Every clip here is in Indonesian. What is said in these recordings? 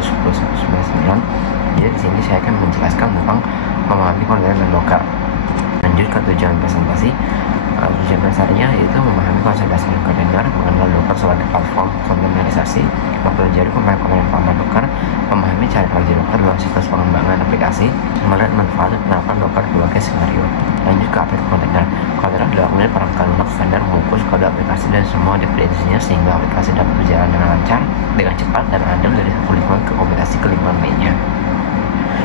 10.10.99. Jadi di sini saya akan menjelaskan tentang memahami kontainer dan Docker. Lanjut ke tujuan presentasi. Tujuan dasarnya yaitu memahami konsep dasar kontainer, mengenal Docker sebagai platform kontainerisasi, mempelajari komponen Docker, memahami cara kerja Docker dalam siklus pengembangan aplikasi, melihat manfaat penerapan Docker sebagai skenario. Lanjut ke aplikasi kontainer. Kontainer adalah unit perangkat lunak standar mengumpulkan kode aplikasi dan semua dependensinya sehingga aplikasi dapat berjalan dengan lancar, dengan cepat dan andal dari satu lingkungan ke komunikasi ke lingkungan lainnya.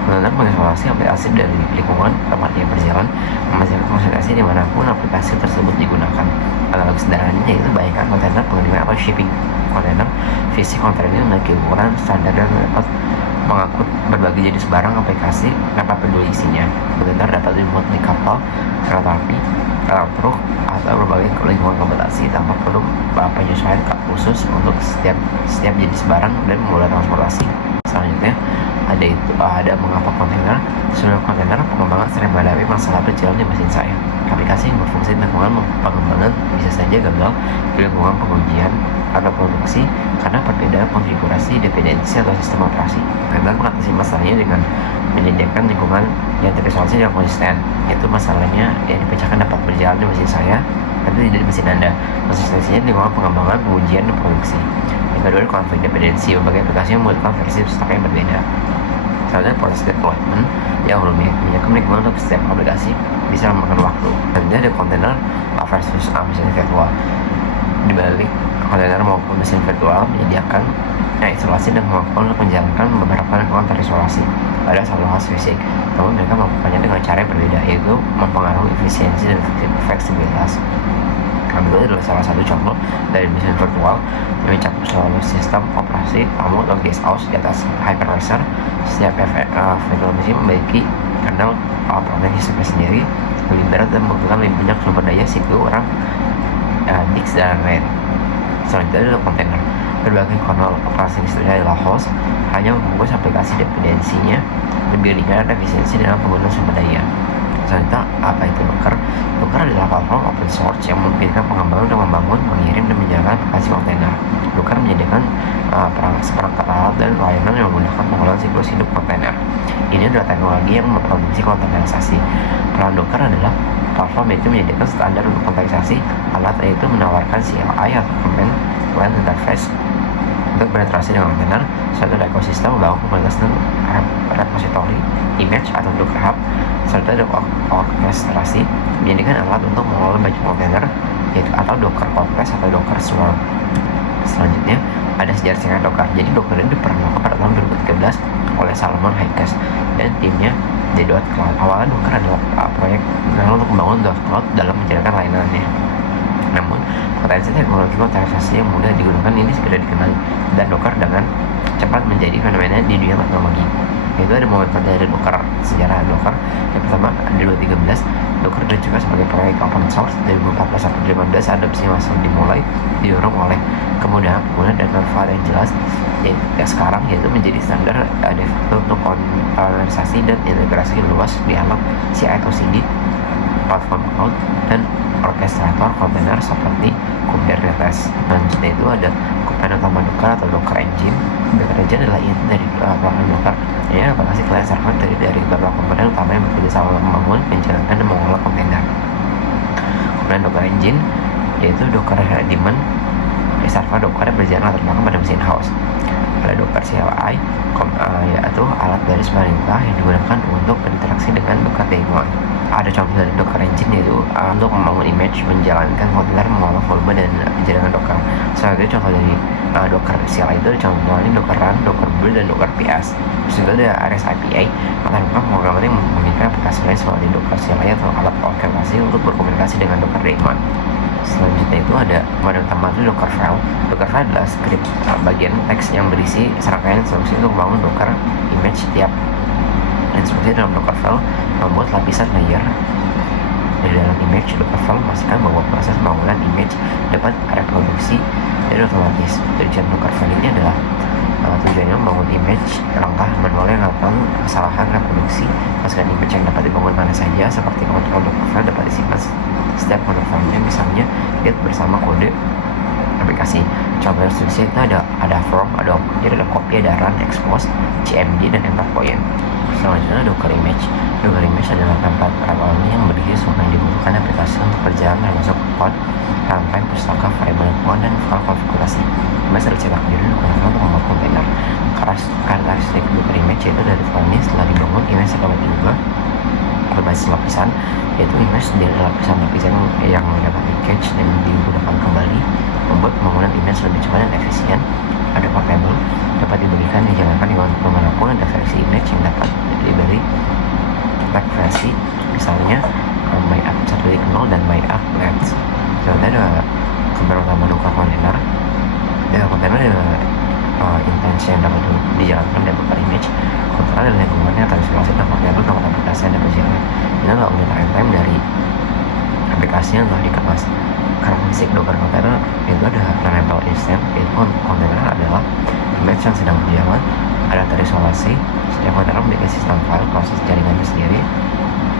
Kontainer mengisolasi aplikasi dari lingkungan tempat ia berjalan, memastikan konsentrasi dimanapun aplikasi tersebut digunakan. Analog sederhananya yaitu bayangkan kontainer pengirim atau shipping kontainer. Fisik kontainer ini memiliki ukuran standar dan dapat mengangkut berbagai jenis barang aplikasi tanpa peduli isinya. Kontainer dapat dimuat di kapal, kereta api, truk, atau berbagai lingkungan komputasi tanpa perlu penyesuaian khusus untuk setiap jenis barang dan moda transportasi. Selanjutnya ada mengapa kontainer. Sebelum kontainer, pengembangan sering menghadapi masalah berjalan di mesin saya. Aplikasi yang berfungsi di lingkungan pengembangan bisa saja gagal di lingkungan pengujian atau produksi karena perbedaan konfigurasi, dependensi, atau sistem operasi. Kontainer mengatasi masalahnya dengan menyediakan lingkungan yang terisolasi dan konsisten. Itu masalahnya yang dipecahkan dapat berjalan di mesin saya, tapi tidak di mesin Anda. Konsistensinya di lingkungan pengembangan, pengujian, dan produksi. Yang kedua, konflik dependensi. Berbagai aplikasi membutuhkan versi stok yang berbeda. Selanjutnya, proses deployment yang rumit, menyediakan lingkungan untuk setiap aplikasi bisa memakan waktu. Selanjutnya ada kontainer versus mesin virtual. Di balik kontainer maupun mesin virtual menyediakan isolasi dan kemampuan untuk menjalankan beberapa lingkungan terisolasi. Ada satu hal fisik, namun mereka melakukannya dengan cara yang berbeda, yaitu mempengaruhi efisiensi dan fleksibilitas. Ambil adalah salah satu contoh dari mesin virtual yang mencakup seluruh sistem operasi tamu atau guest house di atas hypervisor. Setiap virtual mesin memiliki kernel operating sistemnya sendiri, lebih berat dan membutuhkan lebih banyak sumber daya CPU, RAM, disk, dan lain. Selanjutnya adalah kontainer. Berbagai kernel operating sistemnya adalah host, hanya membungkus aplikasi dependensinya lebih ringan dan efisiensi dalam penggunaan sumber daya. Selanjutnya, apa itu Docker? Docker adalah platform open source yang memungkinkan pengembang untuk membangun, mengirim, dan menjalankan aplikasi kontainer. Docker menyediakan seperangkat alat dan layanan yang menggunakan pengelolaan siklus hidup kontainer. Ini adalah teknologi yang memproduksi kontainerisasi. Peran Docker adalah platform itu menyediakan standar untuk kontainerisasi alat, yaitu menawarkan CLI atau Command Line Interface untuk penetrasi dengan kontainer. Suatu ekosistem membangun komunitas dan repository image atau Docker Hub. Serta ada orkestrasi menyediakan alat untuk mengelola banyak kontainer, yaitu atau Docker Compose atau Docker Swarm. Selanjutnya ada sejarah singkat Docker. Jadi Docker ini diperkenalkan pada tahun 2013 oleh Salomon Hayek dan timnya di .cloud. Awalnya Docker adalah proyek untuk membangun .cloud dalam menjalankan layanannya. Namun, potensi teknologi kontainerisasi yang mudah digunakan ini segera dikenali, dan Docker dengan cepat menjadi fenomena di dunia teknologi. Itu ada momen dari Docker, sejarah Docker. Yang pertama, di 2013, Docker diluncurkan sebagai proyek open source. Dari 2014 sampai 2015, adopsi masal dimulai, didorong oleh kemudahan pengguna dan manfaat yang jelas. Yang sekarang yaitu menjadi standar de facto untuk kontainerisasi dan integrasi luas di alam CI/CD, platform cloud, dan orkestrator kontainer seperti Kubernetes. Selanjutnya itu ada komponen utama Docker atau Docker Engine. Docker Engine adalah inti dari platform Docker. Ini aplikasi client server dari beberapa komponen utama yang bekerja sama membangun, menjalankan, dan mengelola kontainer. Komponen Docker Engine yaitu Docker daemon, server Docker yang berjalan latar belakang pada mesin host. Ada Docker CLI, yaitu alat garis perintah yang digunakan untuk berinteraksi dengan Docker daemon. Ada contoh dari Docker Engine yaitu untuk membangun image, menjalankan kontainer, mengolah volume, dan menjalankan Docker. Selanjutnya contoh dari Docker CLI itu contohnya Docker Run, Docker Build, dan Docker PS. Juga ada REST-IPA, latar belakang pemrograman yang memungkinkan aplikasi lain seperti Docker CLI atau alat orkestrasi untuk berkomunikasi dengan Docker daemon. Selanjutnya itu ada model utama itu Docker File. Docker File adalah script bagian teks yang berisi serangkaian instruksi untuk membangun Docker image. Setiap instruksi dalam Docker File membuat lapisan layer di dalam image. Docker File memastikan bahwa proses pembangunan image dapat reproduksi dan otomatis. Tujuan Docker File ini adalah tujuannya membangun image langkah manual yang melakukan kesalahan reproduksi. Masukan image yang dapat dibangun mana saja, seperti kontrol Docker File dapat disimpan setiap kontrol filenya, misalnya get bersama kode aplikasi. contoh instruksi itu ada from, ada jadi ada copy, ada run, expose, cmd, dan enter point. Selanjutnya Docker image. Docker image adalah template paralel yang berisi semua yang dibutuhkan aplikasi untuk berjalan termasuk code, runtime, pustaka, variable endpoint, dan file konfigurasi. Image tercetak diri digunakan untuk membuat kontainer. Karakteristik Docker image yaitu dari tahunnya setelah dibangun, image dapat diubah berbasis lapisan, yaitu image dari lapisan-lapisan yang dapat di-cache dan digunakan kembali, membuat pembangunan image lebih cepat dan efisien. Ada portable, dapat diberikan dijalankan dimanapun. Ada versi image yang dapat diberi like versi, misalnya MyApp 1.0 dan MyApp Labs. Selanjutnya ada gambar utama Docker container. Container adalah intensi yang dapat dijalankan dari Docker image. Container adalah lingkungan yang terisolasi dan portable tempat aplikasi yang dapat berjalan. Ini adalah unit runtime dari aplikasi yang telah dikemas. Karakteristik Docker container itu ada runnable instance, yaitu container adalah image yang sedang berjalan, ada terisolasi. Setiap container memiliki sistem file proses jaringannya sendiri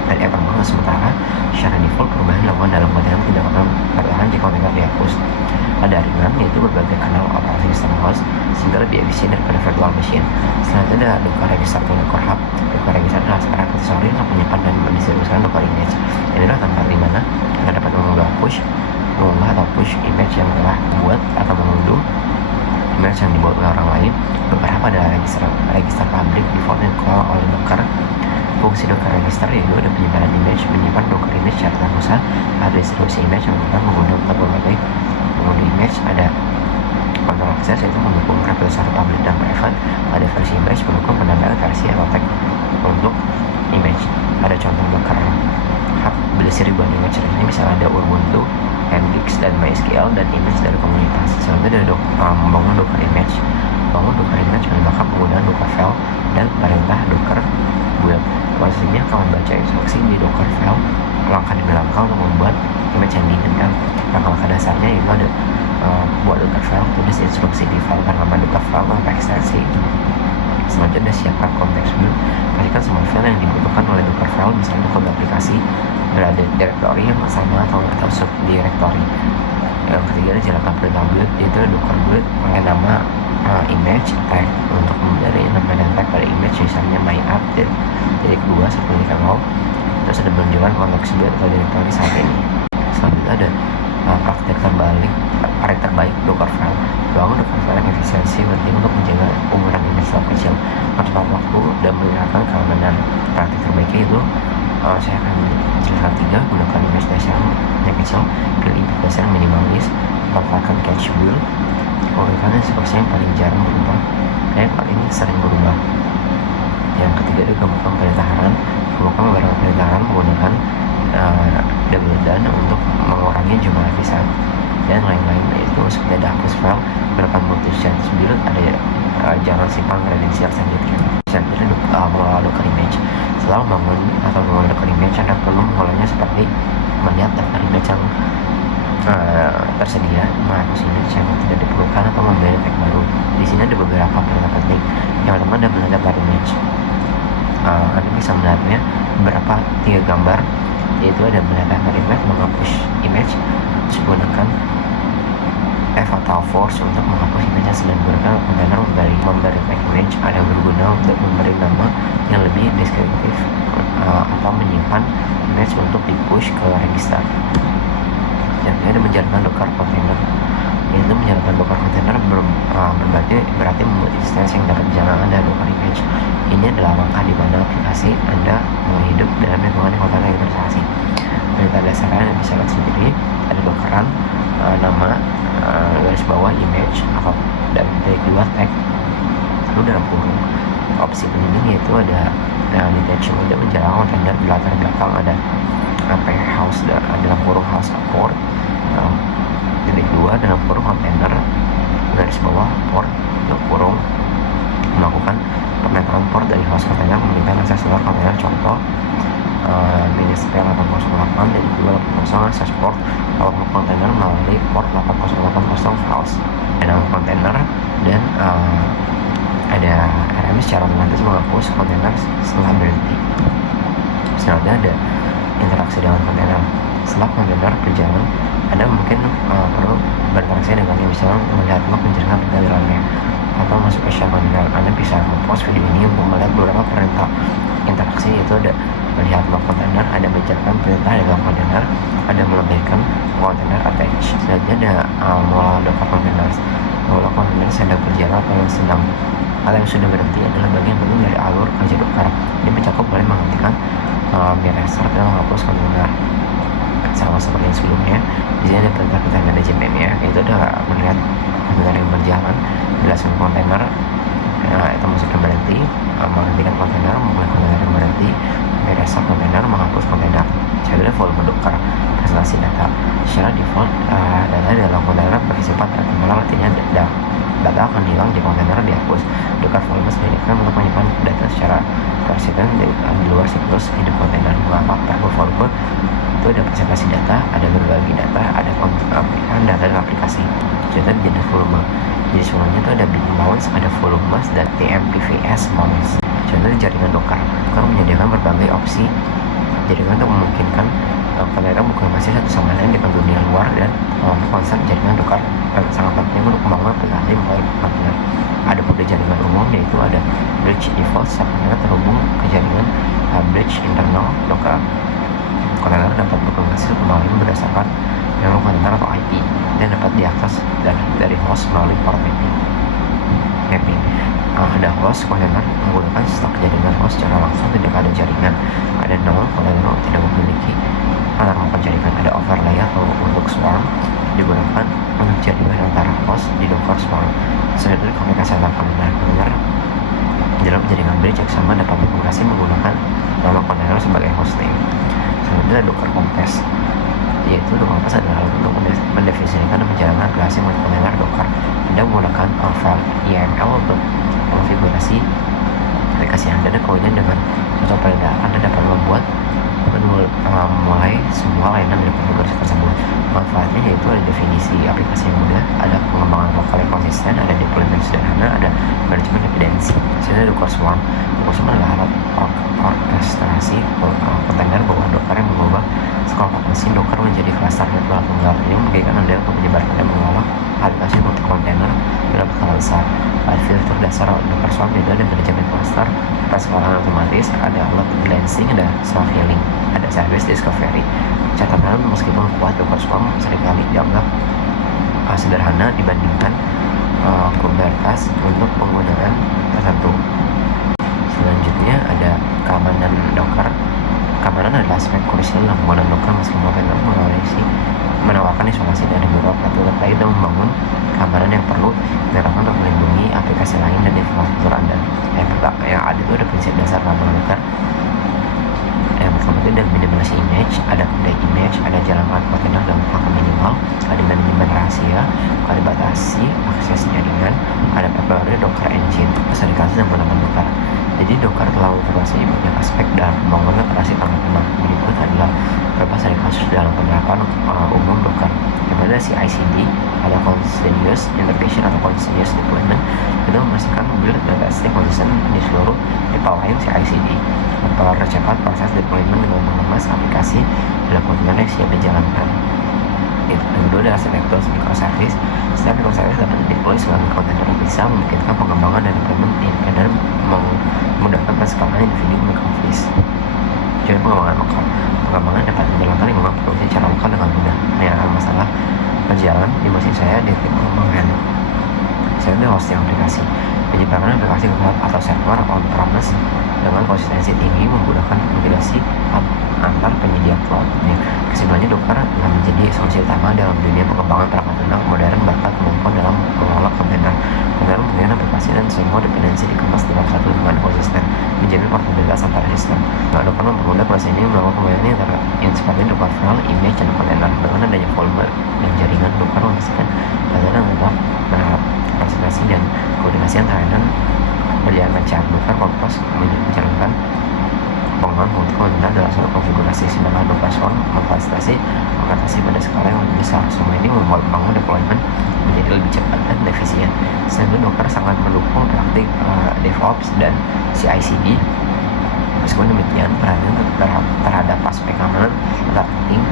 dan permanen sementara. Secara default perubahan dilakukan dalam container tidak akan bertahan jika container dihapus. Ada ringan, yaitu berbagai kanal operasi sistem host sehingga lebih efisien daripada virtual machine. Selanjutnya ada Docker Register atau Docker Hub. Docker Register adalah sekarang aksesoris untuk menyimpan dan mendistribusikan Docker image. Ini adalah tempat di mana Anda dapat mengunggah atau push image yang telah dibuat atau mengunduh image yang dibuat oleh orang lain. Beberapa ada register public default yang dikelola oleh Docker. Fungsi Docker Register yaitu ada penyimpanan image, menyimpan Docker image secara terpusat, ada distribusi image yang merupakan pengguna untuk berbagai pengunduh image, ada kontrol akses yaitu mendukung repository public dan private, ada versi image mendukung penampilan versi atau tag untuk image. Ada contoh Docker Hub berisi ribuan image, ini misalnya ada Ubuntu, Nginx, dan MySQL, dan image dari komunitas. Selanjutnya ada membangun Docker image. Bangun Docker image menggunakan penggunaan Docker file dan perintah Docker build. Prosesnya akan membaca instruksi di Docker file langkah demi langkah untuk membuat image yang diinginkan. Langkah dasarnya yaitu ada buat Docker file, tulis instruksi di file bernama Docker file tanpa ekstensi. Selanjutnya siapkan konteks build. Pastikan semua file yang dibutuhkan oleh Docker file, misalnya kode aplikasi, berada di direktori yang sama atau subdirektori. Yang ketiga ada jalankan perintah build, yaitu Docker build pakai nama image tag untuk memberi nama dan tag pada image, misalnya MyApp jadi kedua seperti kalau terus ada menunjukkan konteks build atau direktori saat ini. Selanjutnya ada praktik terbaik Docker file. Bangun Docker file yang efisiensi penting untuk menjaga ukuran image tetap kecil, mencepat waktu, dan meningkatkan keamanan. Praktik terbaiknya itu saya akan jelaskan 3. Gunakan image dasar yang kecil, pilih image dasar yang minimalis, manfaatkan cache build, gunakan instruksi yang paling jarang berubah dan yang paling sering berubah. Yang ketiga ada gabungkan perintah beberapa perintah menggunakan double down untuk mengurangi jumlah lapisan dan lain-lain. Itu seperti ada hapus file, gunakan multi-change build, ada jangan simpan kredensial sensitif. Selanjutnya mengelola Docker image. Setelah membangun atau mengelola Docker image, Anda perlu mengolahnya seperti melihat daftar image yang tersedia, menghapus image yang tidak diperlukan atau membeli tag baru. Di sini ada beberapa perintah penting. Yang pertama ada melihat daftar image. Anda bisa melihatnya beberapa 3 gambar, yaitu ada melihat daftar image, menghapus image, terus gunakan fatal force untuk menghapus image yang sedang digunakan. Container memberi tag image ada berguna untuk memberi nama yang lebih deskriptif atau menyimpan image untuk di-push ke register. Yang ada menjalankan Docker container, yaitu menjalankan Docker container berarti membuat instansi yang dapat jalan Anda Docker image. Ini adalah langkah di mana aplikasi Anda hidup dalam lingkungan kontainer yang terasasi. Perintah dasarnya yang bisa lihat sendiri ada Dockeran, nama, garis bawah image atau dan kedua tag, lalu dalam kurung. Opsi penting yaitu ada detection mode menjalankan kontainer. Di latar belakang ada house dalam kurung house port, titik 2 dalam kurung kontainer, garis bawah port dalam kurung melakukan pemetaan port dari host kontainer memberikan akses luar kontainer. Contoh minister 808 dan 280 akses port kontainer melalui port 8080 house dalam kontainer, dan ada RMS secara otomatis menghapus kontainer setelah berhenti. Selanjutnya ada interaksi dengan kontainer. Setelah kontainer berjalan, Anda mungkin perlu berinteraksi dengannya, misalnya melihat log menjalankan perintah dalamnya atau masuk ke share kontainer. Anda bisa mempost video ini untuk melihat beberapa perintah interaksi, yaitu ada melihat log kontainer, ada menjalankan perintah di dalam kontainer, ada melebihkan kontainer attach. Selanjutnya ada mulai docker containers. Mulai kontainer sedang berjalan atau yang sedang hal yang sudah berhenti adalah bagian penting dari alur kerja docker. Ini mencakup boleh menghentikan, restart dan menghapus kontainer. Sama seperti yang sebelumnya, di sini ada perintah-perintah manajemennya, itu udah melihat kontainer yang berjalan, jelaskan kontainer, itu masukkan berhenti, menghentikan kontainer, memulai kontainer yang berhenti, restart kontainer, menghapus kontainer. Selanjutnya volume docker, presentasi data. Secara default, data di dalam kontainer bersifat temporal, artinya data akan hilang jika kontainer dihapus. Docker volume disediakan untuk menyimpan data secara persisten di luar siklus hidup kontainer. Mengapa perlu volume? Itu ada presentasi data, ada berbagi data, ada penggunaan data dan aplikasi. Contoh jenis volume. Jadi semuanya itu ada bin bounce, ada volumes, dan TMPVS bounce. Contoh jaringan Docker. Docker menyediakan berbagai opsi jaringan untuk memungkinkan kontainer berkomunikasi satu sama lain dengan dunia luar, dan konsep jaringan Docker sangat penting untuk membangun aplikasi melalui kontainer. Ada pada jaringan umum, yaitu ada bridge default, kontainer terhubung ke jaringan bridge internal Docker. Kontainer dapat berkomunikasi satu sama lain berdasarkan nama kontainer atau IP, dan dapat diakses dari host melalui port mapping. Ada host kontainer menggunakan stok jaringan host secara langsung, tidak ada jaringan. Ada node kontainer tidak memiliki antarmuka jaringan. Ada overlay atau untuk swarm digunakan untuk jaringan antara host di Docker Swarm. Selanjutnya komunikasi antar kontainer dalam jaringan bridge yang sama dapat berkomunikasi menggunakan nama kontainer sebagai hostname. Selanjutnya Docker Compass, yaitu Docker Compass adalah alat untuk mendefinisikan dan menjalankan aplikasi kontainer Docker. Anda menggunakan file YAML untuk konfigurasi aplikasi Anda, dan kemudian dengan contoh perintah Anda dapat membuat mulai semua layanan dari konfigurasi tersebut. Manfaatnya yaitu ada definisi aplikasi yang mudah, ada pengembangan lokal yang konsisten, ada deployment sederhana, ada manajemen dependensi. Selanjutnya Docker Swarm. Docker Swarm adalah alat orkestrasi kontainer bawah Docker yang mengubah sekelompok mesin Docker menjadi klaster network tunggal. Ini memungkinkan Anda untuk menyebarkan dan mengolah aplikasi multi kontainer dalam skala besar. Fitur dasar Docker Swarm itu ada manajemen cluster, persekalahan otomatis, ada load balancing, ada self healing, ada service discovery. Catatan, meskipun kuat, Docker Swarm seringkali dianggap sederhana dibandingkan Kubernetes untuk penggunaan tertentu. Selanjutnya ada keamanan Docker. Keamanan adalah aspek krusial dalam penggunaan Docker, meskipun kontainer menawarkan isolasi dan beberapa peraturan lain dan membangun keamanan yang perlu diterapkan untuk melindungi aplikasi lain dan infrastruktur Anda. Yang ada itu ada prinsip dasar keamanan Docker. Yang pertama itu ada minimalisasi image, ada update image, ada jalankan kontainer dalam angka minimal, ada manajemen rahasia, ada batasi akses jaringan, ada PPR Docker Engine, sertifikasi dan menggunakan Docker. Jadi Docker telah mengintegrasi banyak aspek dalam pembangunan operasi perangkat. Berikut adalah beberapa seri kasus dalam penerapan umum Docker. Yang pertama CI/CD, ada continuous integration atau continuous deployment, itu memastikan build dan testing konsisten di seluruh pipeline CI/CD. Mempercepat proses deployment dengan mengemas aplikasi dalam kontainer yang siap dijalankan. Yang kedua adalah selectors microservice. Setiap microservice dapat deploy sebagai kontainer bisa memungkinkan pengembangan dan deployment independen, memudahkan persekalahan individu microservice. Jadi pengembangan dapat dijalankan di ruang produksi secara lokal dengan mudah. Hanya masalah berjalan di mesin saya di tim pengembangan. Saya ambil hosting aplikasi. Penyebaran aplikasi ke cloud atau server on-premise dengan konsistensi tinggi memudahkan migrasi antar penyedia cloud. Kesimpulannya, Docker telah menjadi solusi utama dalam dunia pengembangan perangkat lunak modern berkat kemampuan dalam mengelola kontainer. Kontainer memungkinkan aplikasi dan semua dependensi dikemas dalam satu dengan konsisten, menjamin portabilitas antar sistem. Docker mempermudah proses ini melakukan pembayaran yang seperti Docker file, image, dan kontainer. Dengan adanya volume dan jaringan, Docker memastikan data dan tetap presentasi dan koordinasi antara dan berjalan lancar. Docker Compass menjalankan pengembangan multi kontainer dalam suatu konfigurasi, sedangkan Docker Swarm memfasilitasi mengatasi pada skala yang lebih besar. Semua ini membuat bangun deployment menjadi lebih cepat dan efisien. Selain itu, Docker sangat mendukung praktik DevOps dan CI/CD. Meskipun demikian, perhatian terhadap aspek keamanan tetap penting.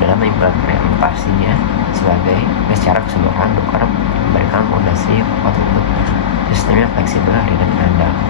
dalam implementasinya secara keseluruhan, Docker memberikan fondasi kuat untuk sistemnya fleksibel, ringan, dan andal.